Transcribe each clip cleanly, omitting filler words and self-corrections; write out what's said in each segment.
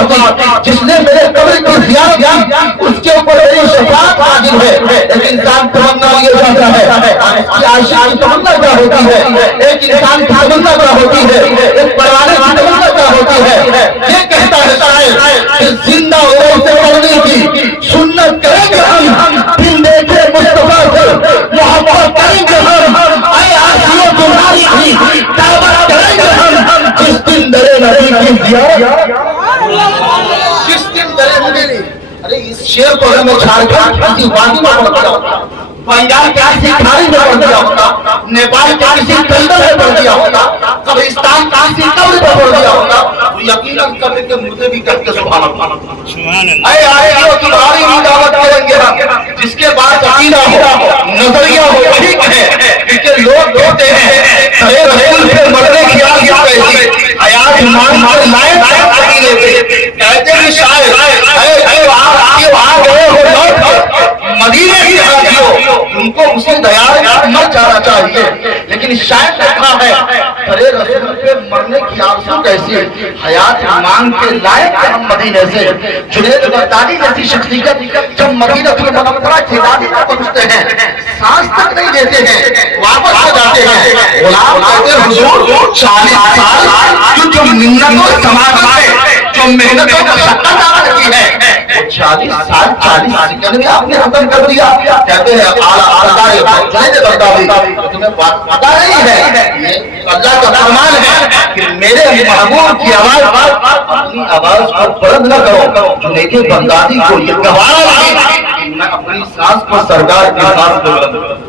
آتی، جس نے میرے قبر کی زیارت کی اس کے اوپر میری شفاعت واجب ہے۔ ایک انسان تمنا یہ چاہتا ہے کہ عائشہ کی تمنا کیا ہوتی ہے، ایک انسان کی تمنا کیا ہوتی ہے، ایک پروانہ کی تمنا کیا ہوتی ہے، یہ کہتا رہتا ہے کہ زندہ عمر سے پڑھنے کی سنت کریں گے ہم، دل دیکھے مصطفیٰ سے محبت کریں گے ہم، اے آسیوں تمہاری بھی دعوت کریں گے ہم، جس دن درے نبی کی زیارت، جس دن درے نبی، ارے اس شعر کو ہمیں جھارکھنڈ کسی وادی میں پڑھ دیا ہوتا، بنگال کے کسی کھاڑی میں پڑھ دیا ہوتا، نیپال کے کسی کندر میں پڑھ دیا ہوتا، قبرستان کا کسی قبر میں پڑھ دیا ہوتا، تو یقیناً قبر کے مردے بھی کہتے سبحان اللہ، اے آئے تمہاری بھی دعوت کریں گے ہم، جس کے بعد عقیدہ ہو، نظریہ ہو، وہی کہیں، کیونکہ لوگ کہتے ہیں ارے رسول سے مرنے کی آج کیسی حیات مان کر لائے مدینے سے، کہتے ہیں شاید جو آ گئے ہو لوٹ کر مدینے کی حاجیوں، ان کو اسی دیار مر جانا چاہیے، لیکن شاید نے کہا ہے ارے رسول پہ مرنے کی آرزو کیسی حیات مان کے لائے ہم مدینے سے۔ جنید بغدادی جیسی شخصیت جب مدینہ المنورہ کی وادی میں پہنچتے ہیں، سانس تک نہیں دیتے ہیں، واپس آ جاتے ہیں، غلام کہتے ہیں حضور 40 سال جو منت و سماعت ہے، جو محنت و مشقت آپ رکھی ہے، وہ 40 سال 40 سیکنڈ میں آپ نے ختم کر دیا۔ کہتے ہیں جنید بغدادی تمہیں پتہ نہیں ہے اللہ کا فرمان ہے کہ میرے محبوب کی آواز اپنی آواز کو بلند نہ کرو۔ جنید بغدادی کو یہ گوارا نہیں کہ میں اپنی سانس کو سرکار کی سانس کو بلند کروں۔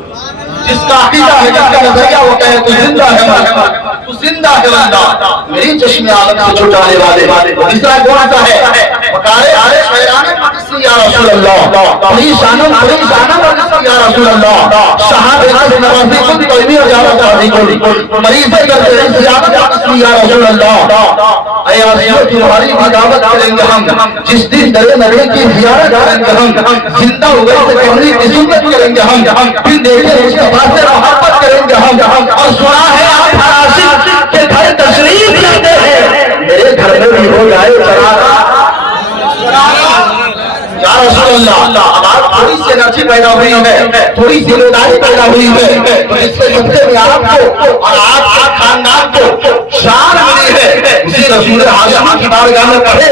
جس کا عقیدہ ہے، جس کا نظریہ ہوتا ہے تو زندہ ہے اللہ، تو زندہ ہے اللہ، میری چشم عالم سے چھٹانے والے۔ دوسرا کون سا ہے؟ بکارے شیران مقصد یا رسول اللہ، پریشانوں مقصد یا رسول اللہ، صحابہ سے نوازی خود قلبی اور جانا چاہتی کو مریضے کرتے ہیں زیادت مقصد یا رسول اللہ، اے آسیوں تمہاری بھی دعوت کریں گے ہم، جس دن درے نبی کی زیارت کریں گے ہم، زندہ ہوئے سے قبری کی سنت کریں گے ہم، پھر دیکھیں اس کے بعد سے محبت کریں گے ہم، اور سنا ہے آپ ہر عاشق کے گھر تشریف لاتے ہیں، میرے گھر میں بھی ہو جائے چراغا یا رسول اللہ۔ اب آپ تھوڑی سی انرجی پیدا ہوئی ہے، تھوڑی سی ذمہ پیدا ہوئی ہے، تو اس سے سب سے آپ کو اور آپ کے خاندان کو شان ملی ہے، اسی رسول ہاشمی کی بارگاہ میں پڑھے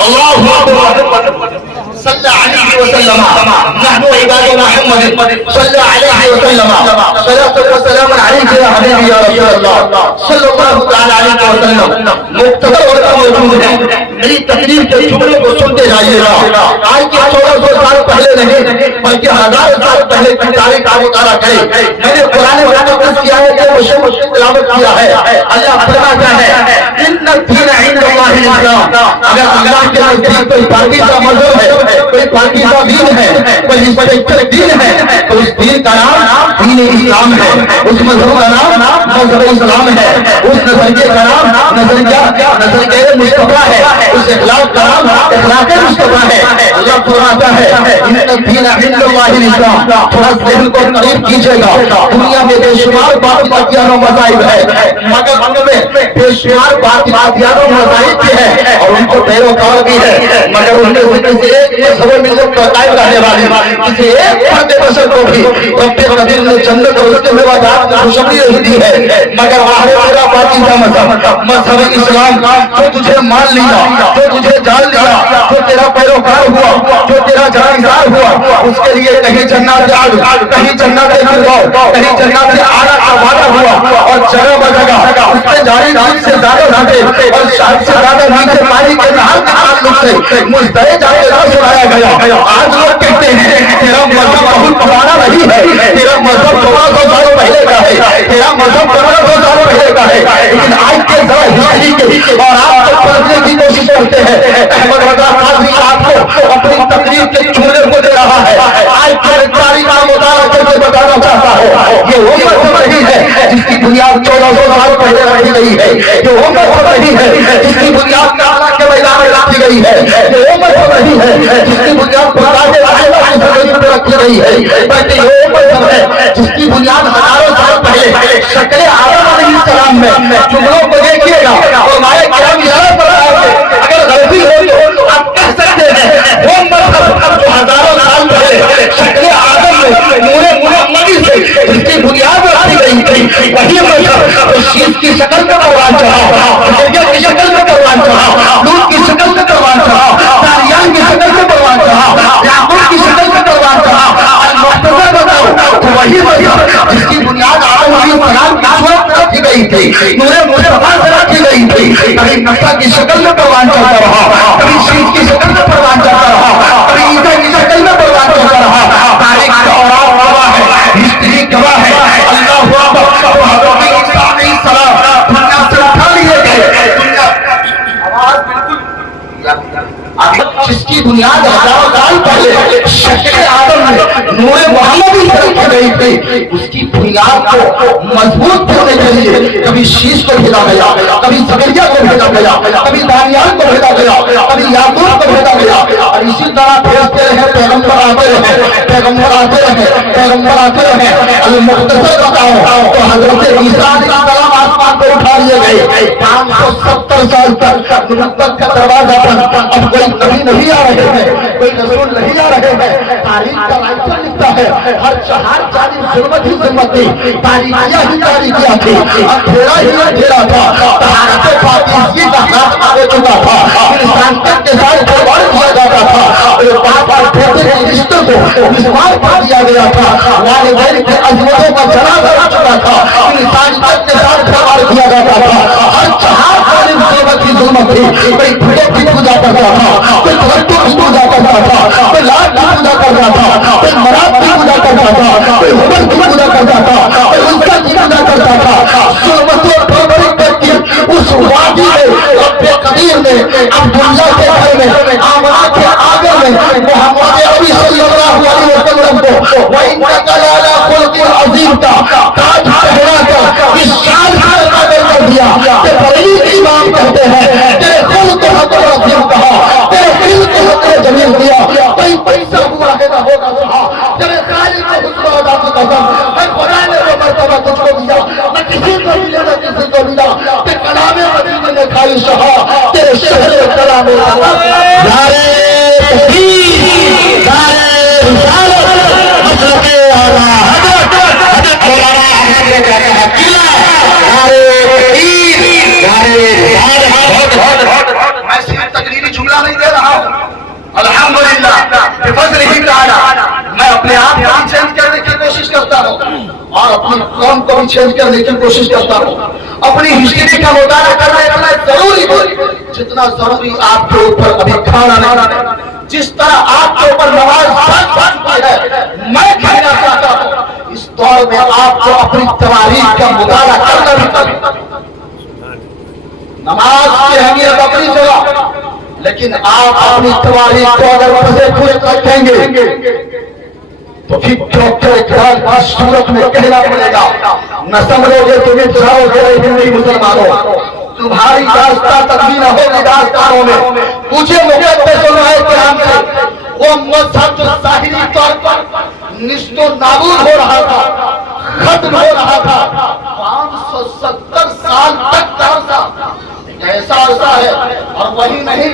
اللہ اکبر صلی علیہ وسلم نحن عباد محمد صلی علیہ وسلم صلاۃ وسلام علیک یا حبیبی یا رسول اللہ صلی اللہ تعالی علیہ وسلم۔ مختصر وقت موجود ہے، میری تقریر کے جملے کو سنتے جائیے گا۔ آج کے 1400 سال پہلے نہیں بلکہ 1000 سال پہلے کی تاریخ کا مطالعہ کریں۔ میں نے قرآن مقدس کی آیت کے مشہور تلاوت کیا ہے۔ اللہ فرماتا ہے ان الدین عند اللہ الاسلام، اگر اللہ کے نزدیک کوئی پارٹی کا مذہب ہے، کوئی پارٹی کا دین ہے، کوئی اسپیشل دین ہے، تو اس دین کا نام دین اسلام ہے، اس مذہب کا نام مذہب اسلام ہے، اس نظریے کا نام نظریہ مصطفیٰ ہے، اس اخلاق کا نام اخلاق مصطفیٰ ہے۔ اللہ فرماتا ہے ان الدین عند اللہ الاسلام۔ تھوڑا ذہن کو قریب کیجیے گا، دنیا میں بے شمار باقیات و مذاہب ہے، مگر ان میں بے شمار باقیات و مذاہب بھی ہے اور ان کو پیروکار بھی ہے، مگر ان میں سے کسی ایک مذہب میں قائم رہنے والے کسی ایک فرد بشر کو بھی رب قدیر نے جنت اور اس کے مواجہات میں خوشبری نہیں دی ہے، مگر واحد تیرا باقی کا مذہب اسلام جو تجھے مان لیا، جو تجھے جان لیا، جو تیرا پیروکار ہوا، جو تیرا جانبدار ہوا، اس کے لیے کہیں جنات عدن، کہیں جنات فردوس، کہیں جنات اعلیٰ کا وعدہ ہوا، اور جگہ بجگہ اس میں جاری دین سے زیادہ دھاتے اور شاید سے زیادہ نیچے پانی کے نہر کے تعلق سے مزدے جاتے نہ سنایا گیا۔ آج لوگ کہتے ہیں تیرا مذہب بہت پرانا نہیں ہے، تیرا مذہب 1400 سال پہلے کا ہے، تیرا مذہب 1500 سال پہلے کا ہے، لیکن آج کے ذرا ہسٹری کے اور آپ کو پڑھنے کی کوشش کرتے ہیں۔ احمد رضا قاضی آپ کو اپنی تقریر کے جملے کو دے رہا ہے، آج کے تاریخ کا مطالعہ کر کے بتانا چاہتا ہے یہ وہ مذہب نہیں ہے جس کی بنیاد 1400 سال پہلے رکھی گئی ہے، یہ وہ مذہب نہیں ہے جس کی بنیاد کعبہ کے میدان میں رکھی گئی ہے، یہ وہ مذہب نہیں ہے جس کی بنیاد رکھی گئی ہے، بلکہ یہ مذہب ہے جس کی بنیاد ہزاروں سال پہلے شکل آدم علیہ السلام میں جملوں کو دیکھیے گا اور مائے کرام اشارہ پر آئے، اگر गई थी, नूरे मुस्तफा से रखी गई थी। कभी मक्का की शक्ल में परवान चढ़ता रहा, कभी शीश की शक्ल में परवान चढ़ता रहा, कभी ईसा की शक्ल में परवान चढ़ता रहा। तारीख का और गवाह है, हिस्ट्री गवाह है। अल्लाह हज़रत ईसा अलैहिस्सलाम दुनिया से उठा लिए गए। आवाज बिल्कुल जिसकी बुनियाद हजारों साल पहले शक्ल आदम में नूरे मोहम्मदी से रखी गई थी, उसकी बुनियाद को मजबूत करने के लिए कभी शीश को भेजा गया, कभी ज़करिया को भेजा गया, कभी दानियाल को भेजा गया, कभी याकूब को भेजा गया। और इसी तरह भेजते रहे, पैगंबर आते रहे, पैगंबर आते रहे, पैगंबर आते रहे। अल-मुख्तसर बताओ तो हजरत ईसा अलैहिस्सलाम आसमान पर उठा लिए गए। 570 साल तक नबुव्वत का दरवाजा बंद। अब कोई नबी नहीं आ रहे हैं, कोई रसूल नहीं आ रहे हैं। तारीख का राइटर लिखता है हर जानिब ज़ुल्मत ही ज़ुल्मत थी, तारीकियां ही तारीकियां थी, अंधेरा ही अंधेरा था। तहारत पाकीज़गी का हाथ आगे चुका था, इंसानियत के साथ खिलवाड़ किया जाता था। बाप और बेटे के रिश्तों को मिसमार कर दिया गया था, वालिदैन की अज़मतों का जनाजा हो चुका था, इंसानियत के साथ खिलवाड़ किया जाता था। हर जानिब ज़ुल्मत ही ज़ुल्मत थी। कोई बड़े की पूजा करता था, कोई तवज्जो की पूजा करता था, कोई लाट की पूजा करता था, कोई मराद की पूजा करता था, कोई हुबल की पूजा करता था, कोई उनका की पूजा करता था। ज़ुल्मतों पर बड़ी करके उस वादी में रब्बे कदीर में अब्दुल्ला के घर में आमना के आगे में मोहम्मद अरबी सल्लल्लाहु अलैहि वसल्लम को वही नकलाला खुल्क़िल अज़ीम का ताज पहना कर इस शान से काबिल कर दिया कि बरेली के इमाम कहते हैं तेरे खुद को हक़ अज़ीम कहा, तेरे दिल को हक़ जमील दिया। कोई पैसा हुआ है ना होगा कहा, तेरे खालिक को हुस्न अदा की कसम, मैं खुदा ने वो मर्तबा तुझको दिया, मैं किसी को मिले ना किसी को मिला। ते कलामे मदीने में खाई शहा, तेरे शहर कलामे नारे तकबीर, नारे रिसालत, हज़रत आला हज़रत मौलाना अहमद का किला, नारे तकबीर, नारे रिसालत। मैं सिर्फ तकरीरी जुमला नहीं दे रहा हूँ, अल्हम्दुलिल्लाह बिफज़लिही ताला मैं अपने आप को भी चेंज करने की कोशिश करता हूँ और अपनी कौम को भी चेंज करने की कोशिश करता हूँ। अपनी हिस्ट्री का मुताला करना इतना जरूरी है जितना जरूरी आपके ऊपर अभी खाना नहीं। जिस तरह आपके ऊपर नमाज फर्ज है, मैं कहना चाहता हूँ इस दौर में आपको अपनी तवारीख का मुताला करना भी चाहिए। नमाज की अहमियत अपनी जगह, लेकिन आप अपनी तवारीख को अगर फंसे पूरे रखेंगे तो फिर क्यों सूरत में कहना पड़ेगा न समझोगे तुम्हें जाओगे हिंदी मुसलमानों, तुम्हारी दास्तां तकमील होगी दास्तानों में। पूछे मुक़द्दस किराम से वो मजहब जो ज़ाहिरी तौर पर निस्तो नाबूद हो रहा था, खत्म हो रहा था, 570 साल तक का ऐसा ऐसा है। और वही नहीं,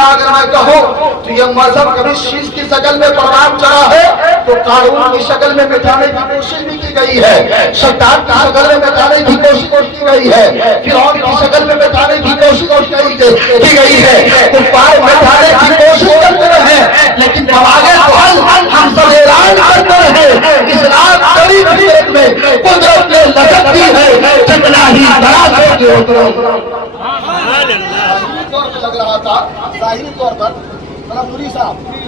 अगर मैं कहूँ तो ये मजहब कभी शीश की शक्ल में परवान चढ़ा है तो कानून की शक्ल में मिटाने की कोशिश भी की गई है, शैतान की शक्ल में मिटाने की कोशिश की गई है, फिरौन की शक्ल में मिटाने की कोशिश की गई है, कुफार मिटाने की कोशिश करते रहे। लेकिन आगे हम सब ऐलान करते रहे इस्लाम बड़ी फितरत में कुदरत ने लचक दी है, जितना ही बड़ा लग रहा था ज़ाहिरी तौर पर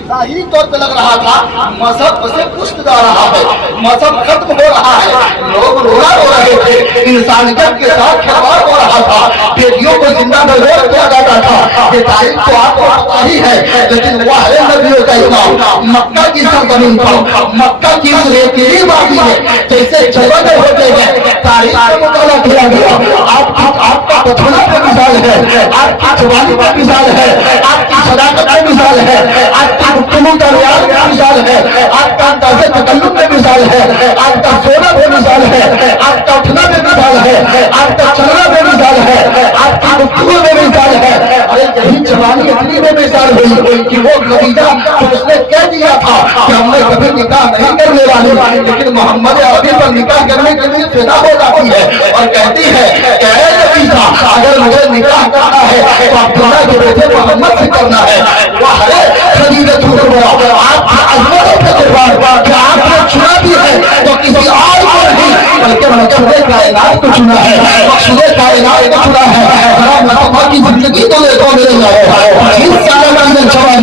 ज़ाहिरी तौर पे लग रहा था मजहब से पुष्ट जा रहा है, मजहब खत्म हो रहा है, लोग रोना रो रहे थे, इंसानियत के साथ खिलवाड़ हो रहा था, बेटियों को जिंदा दरोज किया जाता था। ये तारीख तो आपको पता ही है, लेकिन वह है नबियों का इमाम मक्का की सरजमीन पर, मक्का की उस रेतीली वादी में जैसे जबल होते हैं तारीख का मुताला किया गया। आपका बचपना पे मिसाल है, आपकी जवानी पे मिसाल है, आपकी सदाकत पे मिसाल है, आपकी गुफ्तगू का रियाज पे मिसाल है, आपका अंदाज़े तकल्लुम पे मिसाल है, आपका सोना पे मिसाल है, आपका उठना पे मिसाल है, आपका चलना पे मिसाल है, आपकी गुफ्तगू पे मिसाल है। अरे यही जवानी इतनी में मिसाल हुई कि वो खदीजा उसने कह दिया था कि हमने कभी निकाह नहीं करने वाली, लेकिन मोहम्मद अरबी पर निकाह करने के लिए फिदा हो जाती है और कहती है कि ऐ नबी साहब अगर मुझे निकाह करना है तो अब्दुल्ला के बेटे मोहम्मद से करना है। वह है खदीजा आपकी अज़मतों पे कुर्बान कि आपने चुना भी है तो किसी और को नहीं बल्कि मकसद कायनात को चुना है, मकसद कायनात को चुना है। मुस्तफा की जिंदगी तो देखो मेरे भाई, 30 साल का अंदर जवान,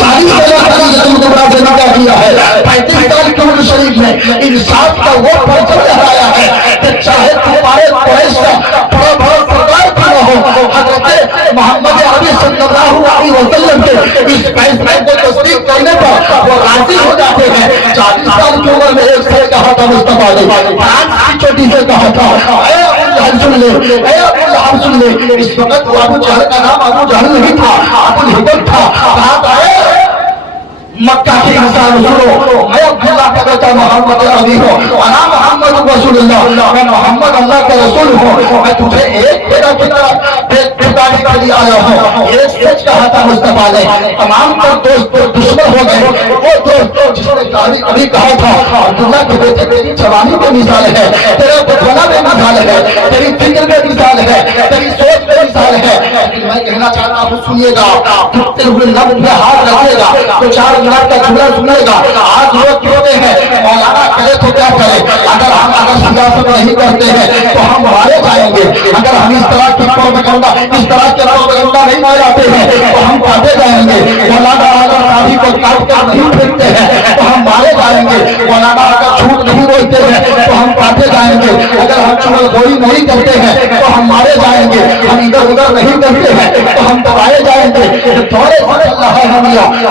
40 साल का तुमको जिंदा किया है, 35 साल की उम्र शरीफ में इंसाफ का वो परचम लहराया है कि चाहे तुम्हारे कुरैश का बड़ा बड़ा सरदार क्यों न हो, हजरत मोहम्मद अरबी सल्लल्लाहु अलैहि वसल्लम के इस फैसले को तस्दीक करने पर वो राजी हो जाते हैं। 40 साल की उम्र में एक से कहा था मुस्तफा ने, फ्रांस की चोटी से कहा था, ऐ अबू जहल सुन ले, ऐ अबू लहब सुन ले। इस वक्त वो अबू जहल का नाम अबू जहल नहीं था, अबू हिबल था। कहा था मक्का के इंसान सुनो, मैं अब्दुल्लाह का बेटा मोहम्मद अली हूँ, अना मोहम्मद रसूलुल्लाह, मैं मोहम्मद अल्लाह का रसूल हूँ। मैं तुझे एक बेटा की तरह पिताने के लिए आया हूँ। ये सच कहा था मुस्तफा ने। तमाम पर दोस्त दुश्मन हो गए। वो दोस्त जिसने अभी कहा था अब्दुल्लाह के बेटे तेरी जवानी में मिसाल है, तेरा बचपना में मिसाल है, तेरी फिक्र में मिसाल है, तेरी सोच में मिसाल है। लेकिन मैं कहना चाहता हूँ सुनिएगा, टूटते हुए लब में हाथ रखेगा तो 4 का जुमला सुनेगा। आज लोग कहते हैं मौलाना करे तो क्या करे, अगर सियासत नहीं करते हैं तो हम मारे जाएंगे, अगर हम इस तरह की प्रोपेगेंडा नहीं मारते हैं तो हम काटे जाएंगे, मौलाना अगर शादी को काट कर नहीं फेंकते हैं तो हम मारे जाएंगे, मौलाना अगर झूठ नहीं बोलते हैं तो हम काटे जाएंगे, अगर हम चुगलखोरी नहीं करते हैं तो हम मारे जाएंगे, हम इधर उधर नहीं करते हैं तो हम दबाए जाएंगे। थोड़े से चल रहा है हम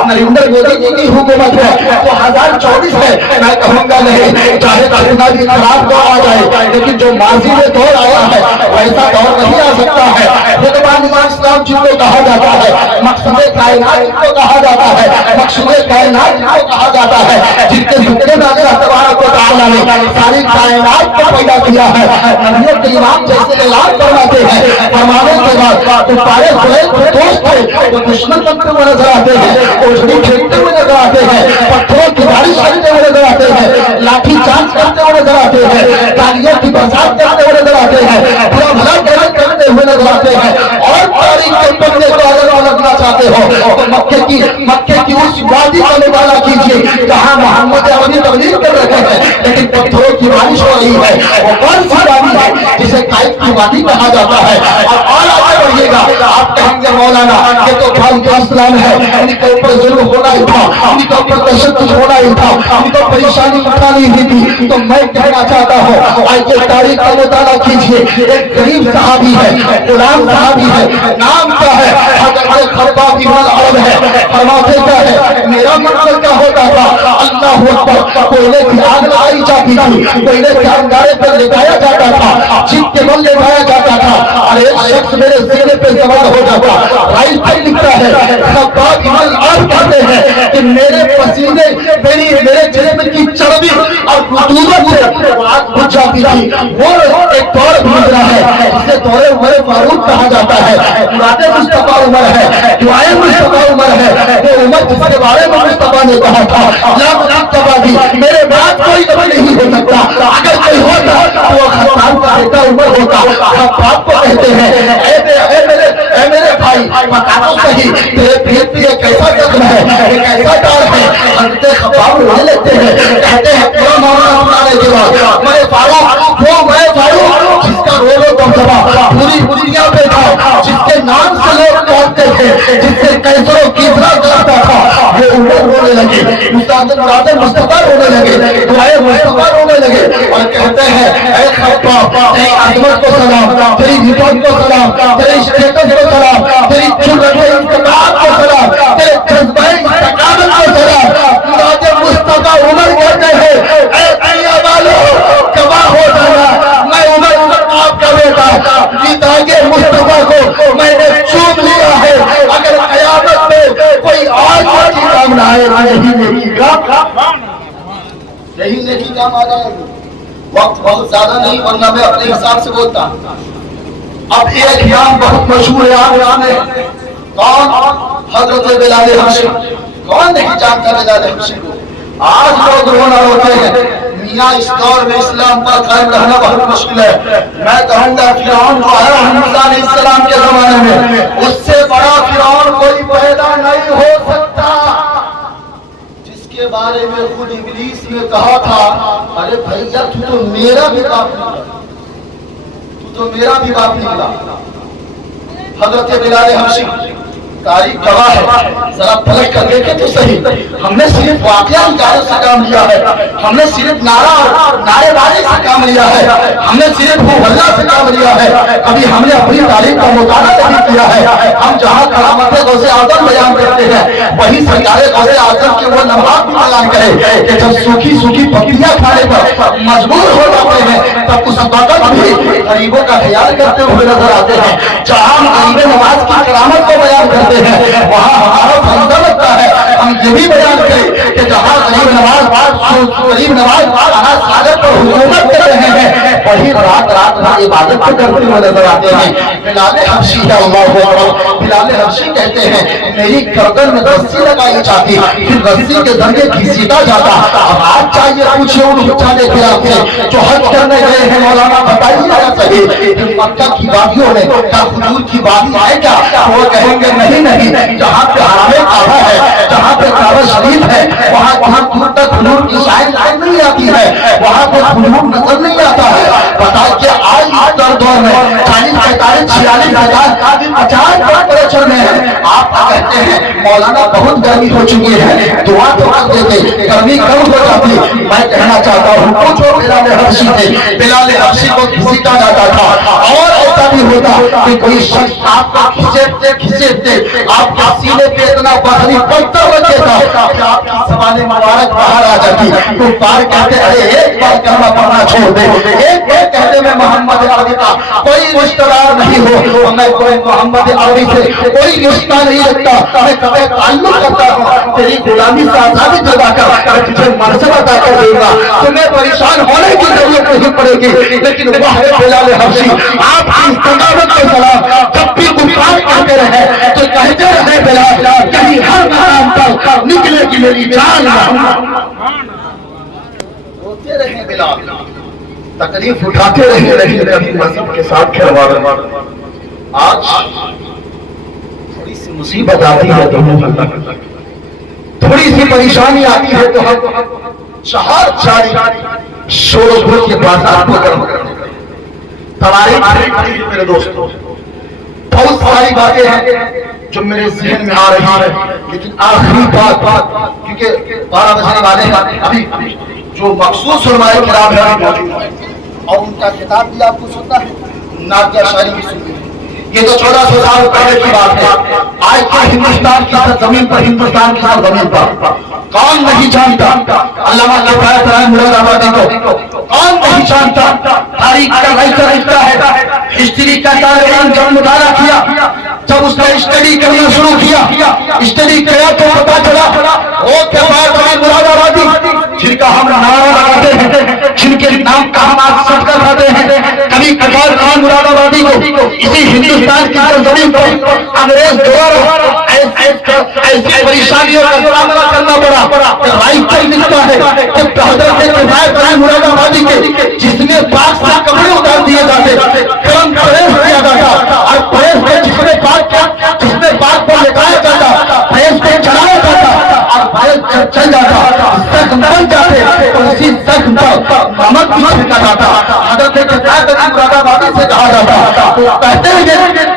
नरेंद्र मोदी जी की हुकूमत है तो 2024 है, मैं कहूंगा नहीं, चाहे कितना भी खराब दौर आ जाए, लेकिन जो माजी में दौर आया है वैसा दौर नहीं आ सकता है। खुतबान इस्लाम जिनको कहा जाता है, मकसद कायनात जिनको कहा जाता है, मकसद कायनात जिनको कहा जाता है, जिनके जितने में अल्लाह तबारक व तआला ने सारी कायनात को पैदा किया है। नबियों के इमाम जैसे ऐलान फरमाते हैं, फरमाने के बाद तो सारे दोस्त थे वो दुश्मन बनते हुए नजर आते हैं, ओझड़ी खेलते हुए नजर आते हैं, पत्थरों की बारिश करते हुए नजर आते हैं, लाठी चार्ज करते हुए नजर आते हैं, तालियों की बरसात करते हुए नजर आते हैं, बुरा भला करते हुए नजर आते हैं। और तारीख के पन्ने को अगर लगना चाहते हो तो मक्के की उस वादी का मुताला कीजिए जहां मोहम्मद अरबी तबलीग कर रहे हैं, लेकिन पत्थरों की बारिश हो रही है। वो कौन सी वादी है जिसे काइफ की वादी कहा जाता है। और आगे बढ़िएगा, आप कहेंगे मौलाना ये तो इस्लाम है, उनके ऊपर जुल्म होना ही था, उनके ऊपर तशद्दुद होना ही था, उनको परेशानी उठानी ही थी। तो मैं कहना चाहता हूँ आइए तारीख का मुताला कीजिए। एक गरीब सहाबी है, गुलाम सहाबी है, नाम क्या है, हज़रत खब्बाब इब्न अरब है। फरमाते क्या है, मेरा मकसद क्या होता था, अल्लाह अकबर, कोयले की आग लगाई जाती थी, कोयले के अंगारे पर लेटाया जाता था, चित के बल लेटाया जाता था, और एक शख्स मेरे सीने पे सवार हो जाता। राइट पे लिखता है खब्बाब इब्न अरब कहते हैं कि मेरे पसीने मेरे जिस्म की चर्बी और रतूबत से आग बुझ जाती थी। वो एक दौर गुजरा है जिसे दौरे उमर फारूक कहा जाता है। मुरादे मुस्तफा उमर है, दुआए मुस्तफा उमर है, वो उमर जिसके बारे में मुस्तफा ने कहा था या मुस्तफा जी मेरे बाद कोई नबी नहीं हो सकता, अगर कोई होता तो वो खत्ताब का बेटा उमर होता। खत्ताब को कहते हैं ऐ मेरे भाई बता तो सही तेरे पेट पे कैसा जख्म है, कैसा डाल है। हजरत खब्बाब रोने लगते हैं, कहते हैं पूरा मामला सुनाने के बाद मैं फारूक वो मैं फारूक जिसका रोलो दबदबा पूरी दुनिया पे था, जिसके नाम से लोग कहते थे, जिससे कैसरों की इतना करता था, वो उमर रोने लगे, मुरादे मुस्तफा रोने लगे, दुआए मुस्तफा रोने लगे और कहते हैं ऐ खब्बाब तेरी अजमत को सलाम, तेरी हिम्मत को सलाम, तेरी स्टेटस को सलाम, तेरी जुर्रत इंतकाम को सलाम, तेरे जज्बे इस्तकामत को सलाम। मुरादे मुस्तफा उमर कहते हैं ऐ दुनिया वालों गवाह हो जाना, मैं उमर आपका बेटा पितागे मुस्तफा को मैंने चूम लिया है। अगर कयामत में कोई और की कामना आए यही नेकी काम आ जाएगी। वक्त बहुत ज्यादा नहीं वरना मैं अपने हिसाब से बोलता। अब एक नाम बहुत मशहूर है आने कौन, हजरत बिलाल हबशी। कौन नहीं जानता बिलाल हबशी को। आज लोग रोना रोते हैं, मियां इस दौर में इस्लाम पर कायम रहना बहुत मुश्किल है। मैं कहूंगा फिरौन जो आया मूसा अलैहिस्सलाम के जमाने में, उससे बड़ा फिरौन कोई पैदा नहीं हो सकता, जिसके बारे में खुद इब्लीस ने कहा था अरे भैया तू तो मेरा भी बाप नहीं है। तो मेरा भी बाप निकला। हजरत बिलाल हबशी तारीख गवाह है, जरा पलट कर देखे तो सही। हमने सिर्फ वाकया इजाजत से काम लिया है, हमने सिर्फ नारेबाजी से काम लिया है, हमने सिर्फ हल्ला से काम लिया है, कभी हमने अपनी तारीख का मुताला नहीं किया है। हम जहाँ करामतें गौसे आजम बयान करते हैं, वही सरकार गौसे आजम के वो लम्हात भी बयान करे कि जब सूखी सूखी पत्तियां खाने पर मजबूर हो जाते हैं, तब उस वक्त भी गरीबों का ख्याल करते हुए नजर आते हैं। जहाँ हम गरीब नवाज की करामत को बयान करते हैं, वहाँ हमारा फैसला लगता है हम ये भी बयान करें कि जहाँ गरीब नवाज सागर पर हुकूमत कर रहे हैं, वही रात रात इबादत करते हुए नजर आते हैं। बिलाल हबशी है, अल्लाहु अकबर। बिलाल हबशी कहते हैं मेरी गर्दन में रस्सी लगाई जाती, फिर रस्सी के जरिए घसीटा जाता। अब आज चाहिए पूछे उन बेचारे खिलाफ से जो हज करने गए हैं, मौलाना बताइए ना सही कि मक्का की वादियों में क्या हुजूर की वादी है क्या? वो कहेंगे नहीं नहीं, जहाँ पे हरामे काबा है, जहाँ पे काबा शरीफ है, वहाँ दूर तक हुजूर की शायद लाइन नहीं आती है, वहाँ पे हुजूर नजर नहीं आता है। बताइए आज इस दौर में 40, 45, 46 हजार 50 टेम्परेचर में है, आप कहते हैं मौलाना बहुत गर्मी हो चुकी है, दुआ तो कर देते गर्मी कम हो जाती। मैं कहना चाहता हूँ कुछ बिलाल हबशी थे, बिलाल हबशी को घसीटा जाता था। और ऐसा भी होता कि कोई शख्स आपको खींचते आपके सीने पे इतना बहरी पत्थर रख देता कि आपकी ज़बान मुबारक बाहर आ जाती। तो पार कहते अरे एक बार कलमा पढ़ना छोड़ दे, एक बार कहते मैं मोहम्मद अरबी का कोई रिश्तेदार नहीं हो, मैं कोई मोहम्मद अरबी से कोई रिश्ता नहीं रखता, मैं कभी ताल्लुक करता हूँ, तेरी गुलामी से आजादी दिला कर तुझे मनसब अता कर दूंगा, तुम्हें परेशान होने की जरूरत नहीं पड़ेगी। लेकिन वाह बिलाल हबशी, आपकी इस्तकामत के खिलाफ जब भी गुफ्तार करते रहे तो कहते रहे बिलाल कहीं हर मकाम पर निकलेगी मेरी जान। रोते रहे बिलाल, तकलीफ उठाते रहे, लेकिन कभी मजहब के साथ खिलवाड़। आज थोड़ी सी मुसीबत आती है तो हम, थोड़ी सी परेशानी आती है तो हम शहर जारी शोर के बाजार को गर्म कर देते हैं। तवारीख मेरे दोस्तों, बहुत सारी बातें हैं जो मेरे जहन में आ रही है, लेकिन आखिरी बात क्योंकि 12 बजने वाले हैं, अभी जो मखसूस उलमाए किराम है मौजूद है और उनका किताब भी आपको सुनना है, नातिया शायरी भी सुननी है। ये तो 1400 साल पहले की बात है। आज के हिंदुस्तान की जमीन पर, हिंदुस्तान की जमीन पर कौन नहीं जानता अल्लामा मुरादाबादी को? कौन नहीं जानता? तारीख का राइटर है, हिस्ट्री का तालिबान जब मुताला किया, जब उसने स्टडी करना शुरू किया, स्टडी किया तो पता चला वो के बाद मुरादाबादी जिनका हम नारा लगाते हैं, जिनके नाम का हम आज सटकर खाते हैं, कभी कभार खान मुरादाबादी को इसी हिंदुस्तान की जमीन पर अंग्रेज द्वारा ऐसी परेशानियों का सामना करना पड़ा। राइटर लिखता है कि हजरत मुरादाबादी के जिसमें पाक से कपड़े उतार दिए जाते, कलम प्रेस किया जाता और प्रेस में जिसमें पाक पर लिखाया जाता, प्रेस को चलाया जाता और प्रेस चल जाता, जख्म बन जाते तो उसी जख्म पर नमक भी छिड़का जाता। हजरत मुरादाबादी से कहा जाता तो कहते हैं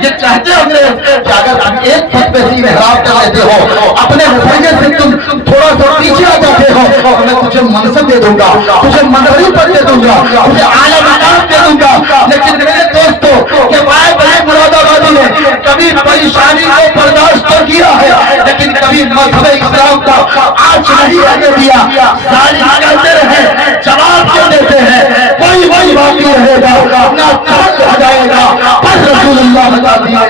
ये चाहते अंग्रेज कि अगर एक फतवे से मेहराब कर लेते हो, अपने नजरिए से तुम थोड़ा सा पीछे आ जाते हो, तो मैं तुझे मनसब दे दूंगा, तुझे मंजरी पर दे दूंगा, तुझे आला मकाम दे दूंगा। लेकिन मेरे दोस्तों के भाई मुरादाबादी ने कभी परेशानी को बर्दाश्त तो किया है, लेकिन कभी मजहब इस्लाम का आज नहीं आने दिया। जारी करते रहे, जवाब क्यों देते हैं? कोई वही बाकी रहेगा ना हो जाएगा, पर रसूलुल्लाह बता दिए